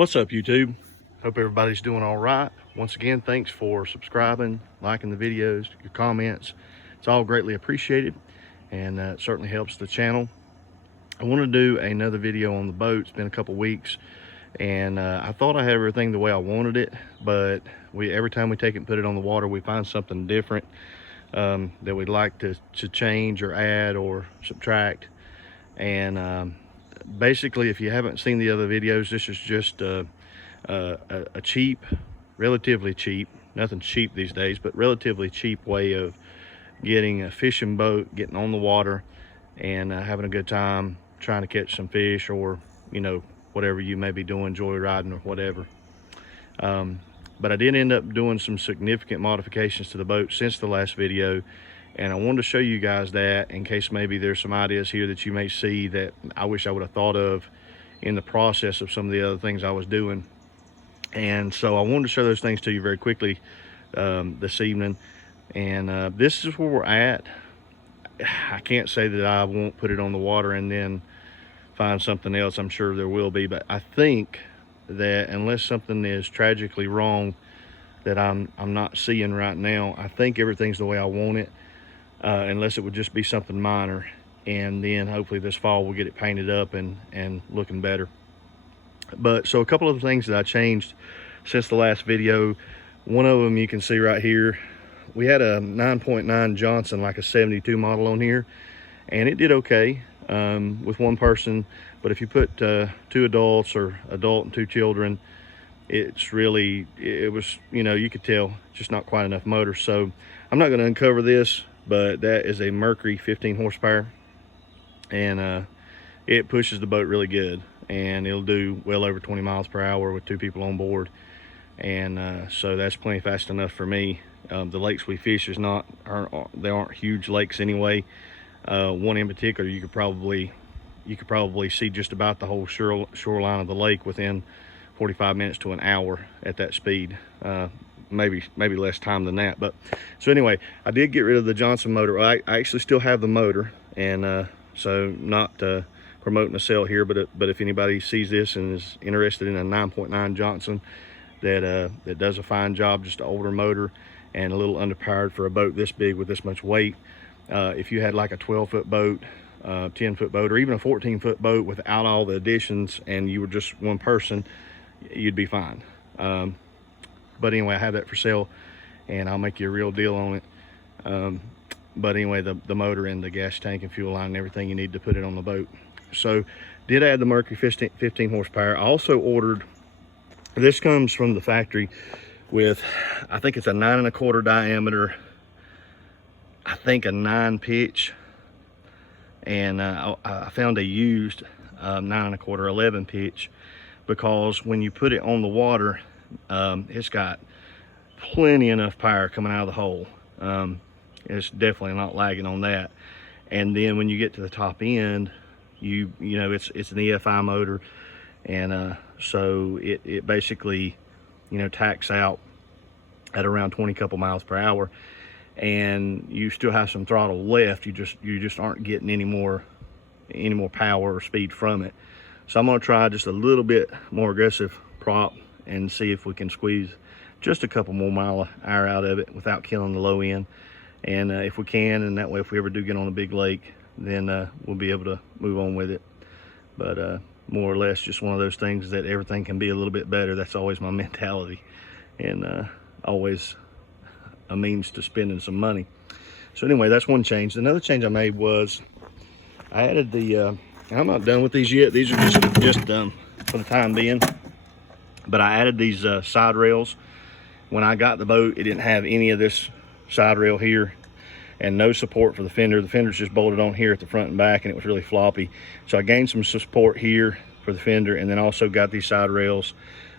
What's up, YouTube? Hope everybody's doing all right. Once again, thanks for subscribing, liking the videos, your comments. It's all greatly appreciated, and it certainly helps the channel. I want to do another video on the boat. It's been a couple weeks, and I thought I had everything the way I wanted it, but every time we take it and put it on the water, we find something different that we'd like to change or add or subtract. And basically, if you haven't seen the other videos, this is just a cheap, relatively cheap, nothing cheap these days, but relatively cheap way of getting a fishing boat, getting on the water, and having a good time trying to catch some fish, or whatever you may be doing, joyriding or whatever. But I did end up doing some significant modifications to the boat since the last video, and I wanted to show you guys that in case maybe there's some ideas here that you may see that I wish I would have thought of in the process of some of the other things I was doing. And so I wanted to show those things to you very quickly this evening. And this is where we're at. I can't say that I won't put it on the water and then find something else. I'm sure there will be, but I think that unless something is tragically wrong that I'm not seeing right now, I think everything's the way I want it, unless it would just be something minor. And then hopefully this fall we'll get it painted up and looking better. But so a couple of the things that I changed since the last video, one of them you can see right here. We had a 9.9 Johnson, like a 72 model on here, and it did okay with one person. But if you put two adults, or adult and two children, it was, you could tell just not quite enough motor. So I'm not going to uncover this, but that is a Mercury 15 horsepower, and it pushes the boat really good, and it'll do well over 20 miles per hour with two people on board. And so that's plenty fast enough for me. The lakes we fish they aren't huge lakes anyway. One in particular, you could probably see just about the whole shoreline of the lake within 45 minutes to an hour at that speed. Maybe less time than that. But so anyway, I did get rid of the Johnson motor. I actually still have the motor, and so not promoting a sale here, but if anybody sees this and is interested in a 9.9 Johnson that does a fine job, just an older motor and a little underpowered for a boat this big with this much weight. If you had like a 12-foot boat, 10-foot boat, or even a 14-foot boat without all the additions, and you were just one person, you'd be fine. But anyway, I have that for sale, and I'll make you a real deal on it. But anyway, the motor and the gas tank and fuel line and everything you need to put it on the boat. So did add the Mercury 15 horsepower. I also ordered, this comes from the factory with, I think it's a 9 1/4 diameter, I think a 9 pitch, and I found a used 9 1/4 11 pitch, because when you put it on the water, it's got plenty enough power coming out of the hole. It's definitely not lagging on that. And then when you get to the top end, it's an EFI motor, and so it basically tacks out at around 20 couple miles per hour, and you still have some throttle left. You just aren't getting any more power or speed from it. So I'm going to try just a little bit more aggressive prop and see if we can squeeze just a couple more mile an hour out of it without killing the low end. And if we can, and that way if we ever do get on a big lake, then we'll be able to move on with it. But more or less just one of those things that everything can be a little bit better. That's always my mentality, and always a means to spending some money. So anyway, that's one change. Another change I made was I added the I'm not done with these yet. These are just done for the time being, but I added these side rails. When I got the boat, it didn't have any of this side rail here, and no support for the fender. The fender's just bolted on here at the front and back, and it was really floppy. So I gained some support here for the fender, and then also got these side rails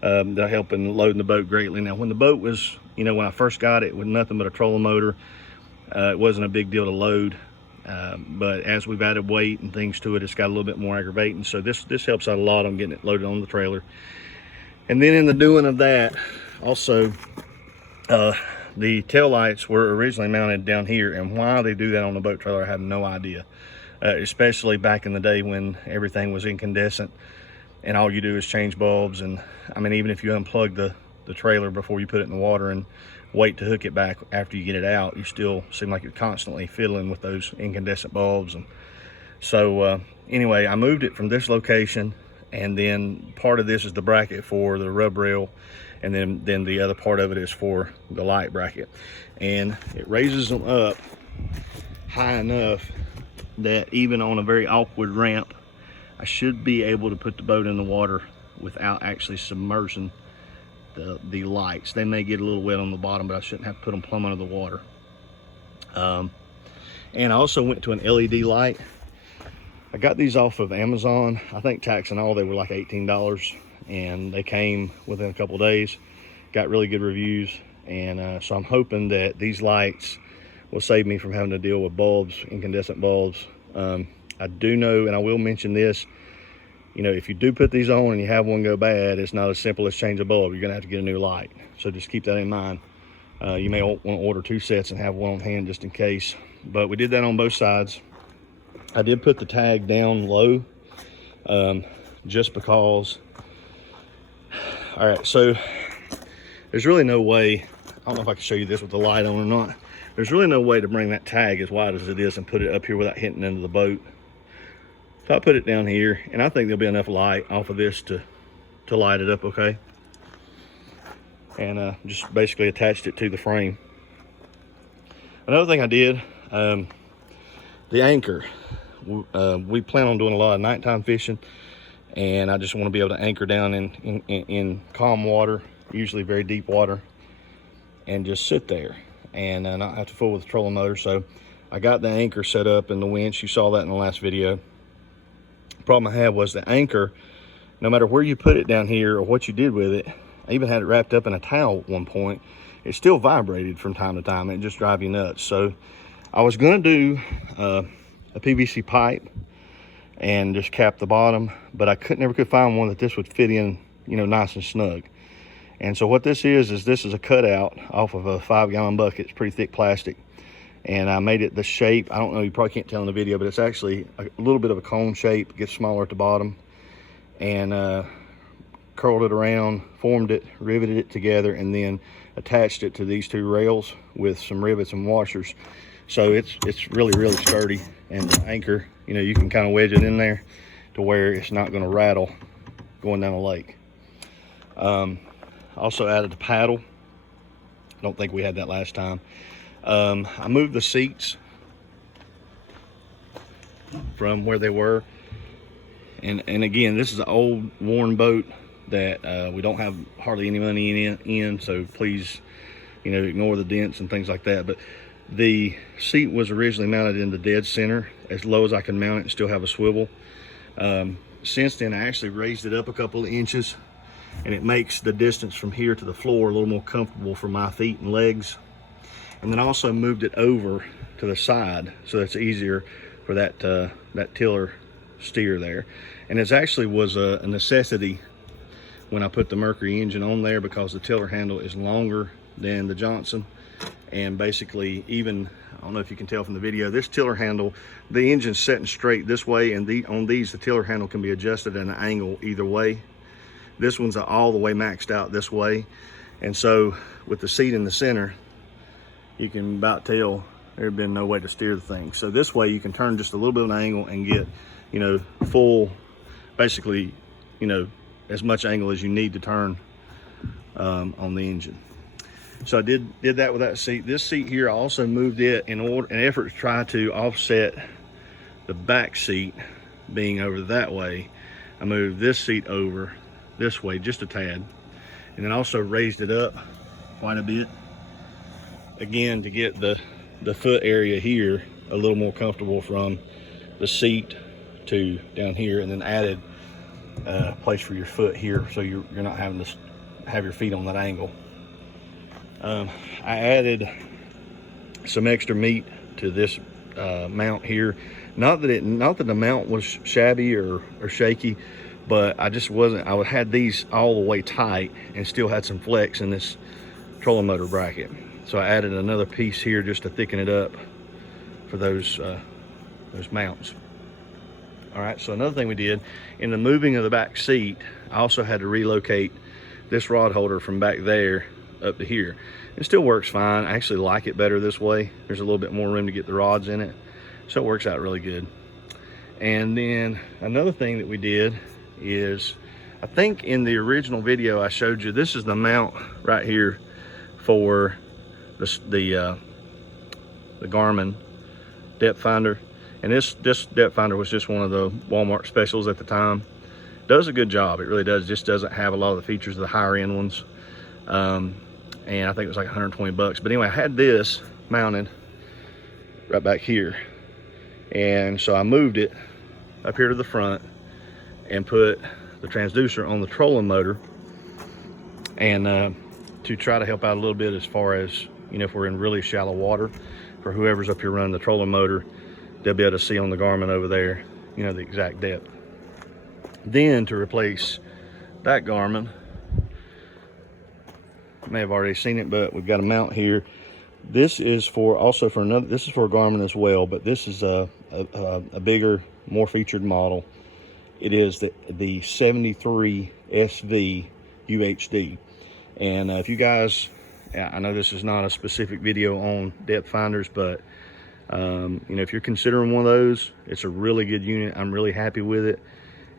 that help in loading the boat greatly. Now, when the boat was, when I first got it with nothing but a trolling motor, it wasn't a big deal to load. But as we've added weight and things to it, it's got a little bit more aggravating. So this helps out a lot on getting it loaded on the trailer. And then in the doing of that, also, the tail lights were originally mounted down here, and why they do that on the boat trailer, I have no idea. Especially back in the day when everything was incandescent and all you do is change bulbs. And I mean, even if you unplug the trailer before you put it in the water and wait to hook it back after you get it out, you still seem like you're constantly fiddling with those incandescent bulbs. And so anyway, I moved it from this location, and then part of this is the bracket for the rub rail, and then the other part of it is for the light bracket. And it raises them up high enough that even on a very awkward ramp, I should be able to put the boat in the water without actually submerging the lights. They may get a little wet on the bottom, but I shouldn't have to put them plumb under the water. And I also went to an LED light. I got these off of Amazon. I think tax and all, they were like $18, and they came within a couple days. Got really good reviews, and so I'm hoping that these lights will save me from having to deal with bulbs, incandescent bulbs. I do know, and I will mention this, you know, if you do put these on and you have one go bad, it's not as simple as change a bulb. You're gonna have to get a new light. So just keep that in mind. You may want to order 2 sets and have one on hand just in case. But we did that on both sides. I did put the tag down low, just because. All right, so there's really no way, I don't know if I can show you this with the light on or not. There's really no way to bring that tag as wide as it is and put it up here without hitting into the boat. So I put it down here, and I think there'll be enough light off of this to light it up okay. And just basically attached it to the frame. Another thing I did, the anchor. We plan on doing a lot of nighttime fishing, and I just want to be able to anchor down in calm water, usually very deep water, and just sit there and not have to fool with the trolling motor. So I got the anchor set up in the winch. You saw that in the last video. The problem I had was the anchor, no matter where you put it down here or what you did with it, I even had it wrapped up in a towel at one point, it still vibrated from time to time, and it just drive you nuts. So I was gonna do a PVC pipe and just cap the bottom, but I never could find one that this would fit in, you know, nice and snug. And so what this is this is a cutout off of a 5-gallon bucket. It's pretty thick plastic, and I made it the shape, I don't know, you probably can't tell in the video, but it's actually a little bit of a cone shape. It gets smaller at the bottom, and curled it around, formed it, riveted it together, and then attached it to these 2 rails with some rivets and washers. So it's really sturdy, and the anchor, you know, you can kind of wedge it in there to where it's not going to rattle going down the lake. Also added a paddle. I don't think we had that last time. I moved the seats from where they were, and again, this is an old worn boat that we don't have hardly any money in, so please, you know, ignore the dents and things like that. But the seat was originally mounted in the dead center, as low as I can mount it and still have a swivel. Since then, I actually raised it up a couple of inches, and it makes the distance from here to the floor a little more comfortable for my feet and legs. And then also moved it over to the side so it's easier for that tiller steer there. And it actually was a necessity when I put the Mercury engine on there, because the tiller handle is longer than the Johnson. And basically, even, I don't know if you can tell from the video, this tiller handle, the engine's setting straight this way, and on these, the tiller handle can be adjusted at an angle either way. This one's all the way maxed out this way. And so with the seat in the center, you can about tell there'd been no way to steer the thing. So this way you can turn just a little bit of an angle and get, you know, full, basically, you know, as much angle as you need to turn on the engine. So I did that with that seat. This seat here, I also moved it in an effort to try to offset the back seat being over that way. I moved this seat over this way just a tad, and then also raised it up quite a bit, again, to get the foot area here a little more comfortable from the seat to down here, and then added a place for your foot here, so you're not having to have your feet on that angle. I added some extra meat to this mount here. Not that the mount was shabby or shaky, but I just wasn't, I had these all the way tight and still had some flex in this trolling motor bracket. So I added another piece here just to thicken it up for those mounts. All right, so another thing we did, in the moving of the back seat, I also had to relocate this rod holder from back there up to here. It still works fine. I actually like it better this way. There's a little bit more room to get the rods in it, so it works out really good. And then another thing that we did is, I think in the original video I showed you, this is the mount right here for the Garmin depth finder. And this depth finder was just one of the Walmart specials at the time. Does a good job, it really does. Just doesn't have a lot of the features of the higher end ones. And I think it was like 120 bucks. But anyway, I had this mounted right back here. And so I moved it up here to the front and put the transducer on the trolling motor, and to try to help out a little bit as far as, you know, if we're in really shallow water, for whoever's up here running the trolling motor, they'll be able to see on the Garmin over there, you know, the exact depth. Then to replace that Garmin, you may have already seen it, but we've got a mount here. This is for also for another, this is for a Garmin as well, but this is a bigger, more featured model. It is the 73 SV UHD. And if you guys, I know this is not a specific video on depth finders, but you know, if you're considering one of those, it's a really good unit. I'm really happy with it.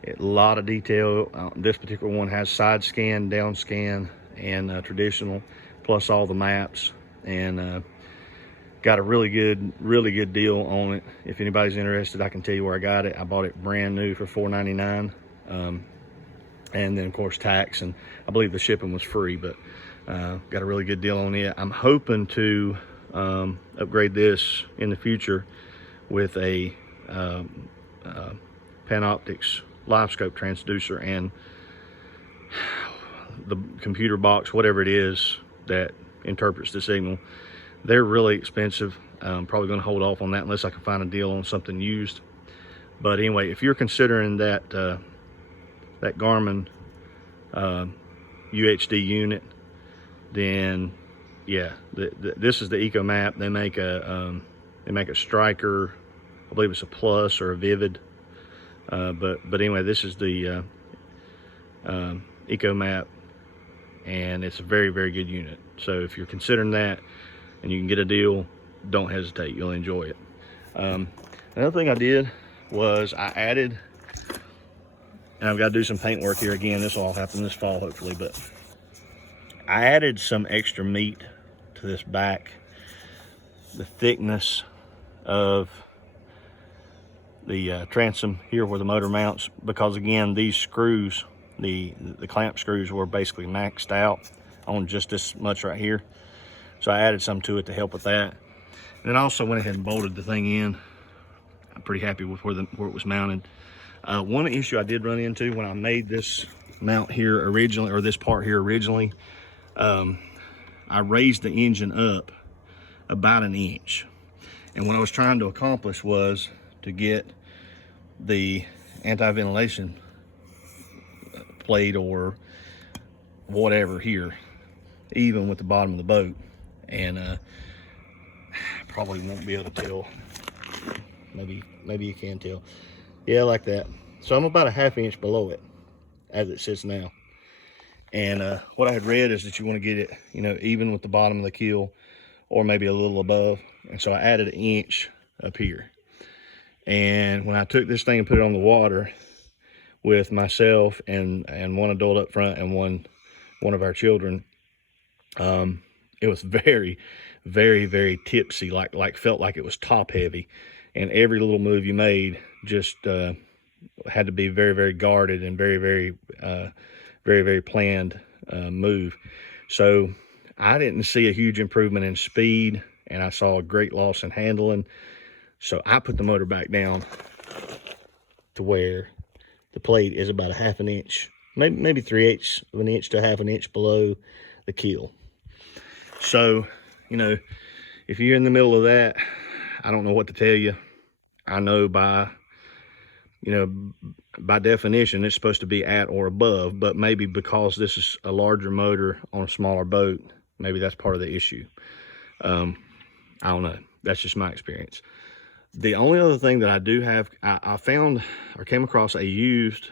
A lot of detail. This particular one has side scan, down scan, and traditional, plus all the maps, and got a really good deal on it. If anybody's interested, I can tell you where I got it. I bought it brand new for $4.99, and then of course tax, and I believe the shipping was free, but got a really good deal on it. I'm hoping to upgrade this in the future with a Panoptix LiveScope transducer and the computer box, whatever it is that interprets the signal. They're really expensive. I'm probably going to hold off on that unless I can find a deal on something used. But anyway, if you're considering that that Garmin UHD unit, then yeah, this is the EcoMap. They make a Striker, I believe it's a Plus or a Vivid, but anyway, this is the EcoMap, and it's a very good unit. So if you're considering that and you can get a deal, don't hesitate, you'll enjoy it. Another thing I did was I added, and I've got to do some paint work here again, this will all happen this fall hopefully, but I added some extra meat to this back, the thickness of the transom here where the motor mounts, because again, these screws, the clamp screws were basically maxed out on just this much right here. So I added some to it to help with that. And then I also went ahead and bolted the thing in. I'm pretty happy with where it was mounted. One issue I did run into when I made this mount here originally, or this part here originally, I raised the engine up about 1 inch. And what I was trying to accomplish was to get the anti-ventilation plate or whatever here even with the bottom of the boat, and probably won't be able to tell. Maybe you can tell. Yeah, like that. So I'm about 1/2 inch below it as it sits now. And what I had read is that you want to get it, you know, even with the bottom of the keel, or maybe a little above. And so I added 1 inch up here. And when I took this thing and put it on the water with myself and one adult up front and one of our children, it was very, very tipsy, like felt like it was top heavy, and every little move you made just had to be very guarded and very planned move. So I didn't see a huge improvement in speed, and I saw a great loss in handling. So I put the motor back down to where the plate is about 1/2 inch, maybe 3/8 of an inch to 1/2 inch below the keel. So, you know, if you're in the middle of that, I don't know what to tell you. I know by definition, it's supposed to be at or above, but maybe because this is a larger motor on a smaller boat, maybe that's part of the issue. I don't know. That's just my experience. The only other thing that I do have, I found or came across a used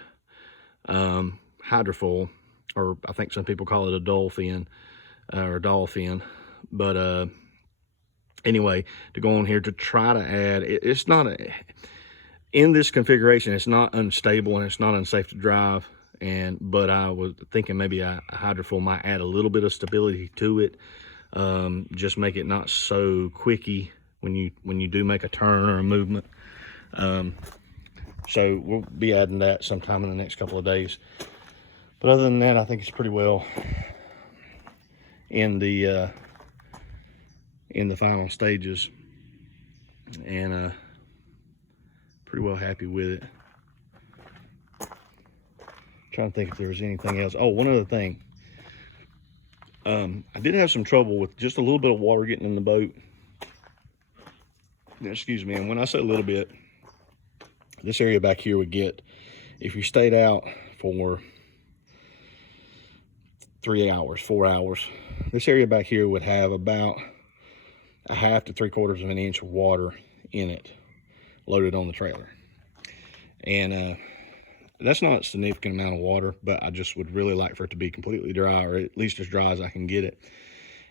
hydrofoil, or I think some people call it a dolphin or dolphin. But anyway, to go on here to try to add, it's not in this configuration, it's not unstable and it's not unsafe to drive. But I was thinking maybe a hydrofoil might add a little bit of stability to it, just make it not so quickie when you do make a turn or a movement. So we'll be adding that sometime in the next couple of days. But other than that, I think it's pretty well in the final stages, and pretty well happy with it. Trying to think if there was anything else. Oh, one other thing. I did have some trouble with just a little bit of water getting in the boat. Excuse me. And when I say a little bit, this area back here would get, if you stayed out for 3 hours, 4 hours, this area back here would have about 1/2 to 3/4 of an inch of water in it loaded on the trailer. And that's not a significant amount of water, but I just would really like for it to be completely dry, or at least as dry as I can get it.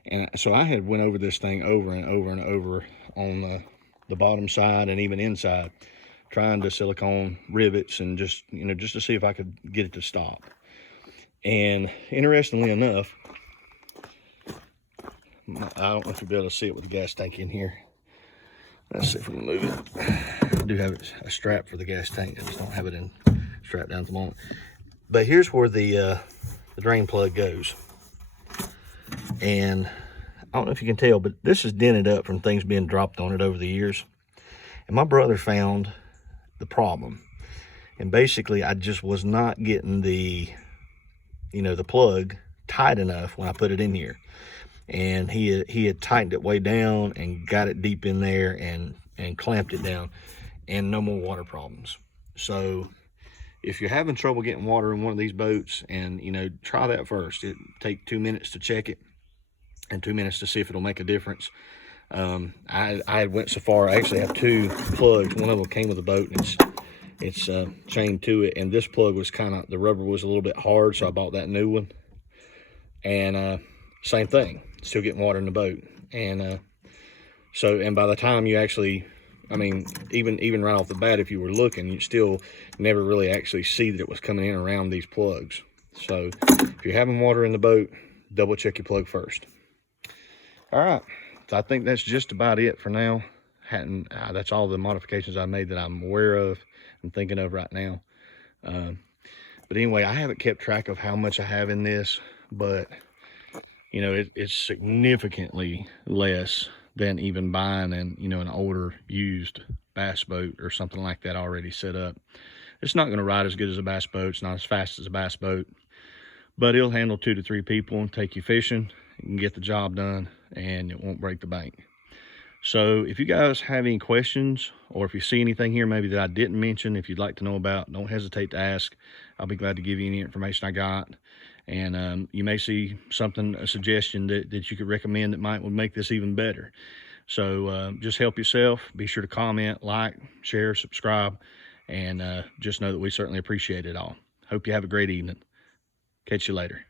And so I had went over this thing over and over and over on the bottom side and even inside, trying to silicone rivets and just to see if I could get it to stop. And interestingly enough, I don't know if you'll be able to see it with the gas tank in here. Let's see if we can move it. I do have a strap for the gas tank. I just don't have it in strapped down at the moment. But here's where the drain plug goes. And I don't know if you can tell, but this is dented up from things being dropped on it over the years. And my brother found the problem. And basically, I just was not getting the plug tight enough when I put it in here. And he had tightened it way down and got it deep in there and clamped it down, and no more water problems. So if you're having trouble getting water in one of these boats, and try that first. It take 2 minutes to check it and 2 minutes to see if it'll make a difference. I went so far, I actually have 2 plugs. One of them came with the boat, and it's chained to it, and this plug was the rubber was a little bit hard, so I bought that new one. And same thing, still getting water in the boat. And and by the time you actually, even right off the bat, if you were looking, you still never really actually see that it was coming in around these plugs. So if you're having water in the boat, double check your plug first. All right, so I think that's just about it for now. That's all the modifications I made that I'm aware of and thinking of right now. But anyway, I haven't kept track of how much I have in this, but it's significantly less than even buying an older used bass boat or something like that already set up. It's not going to ride as good as a bass boat. It's not as fast as a bass boat, but it'll handle 2 to 3 people and take you fishing. You can get the job done, and it won't break the bank. So if you guys have any questions, or if you see anything here maybe that I didn't mention, if you'd like to know about, don't hesitate to ask. I'll be glad to give you any information I got. And you may see something, a suggestion that you could recommend that would make this even better. So just help yourself. Be sure to comment, like, share, subscribe, and just know that we certainly appreciate it all. Hope you have a great evening. Catch you later.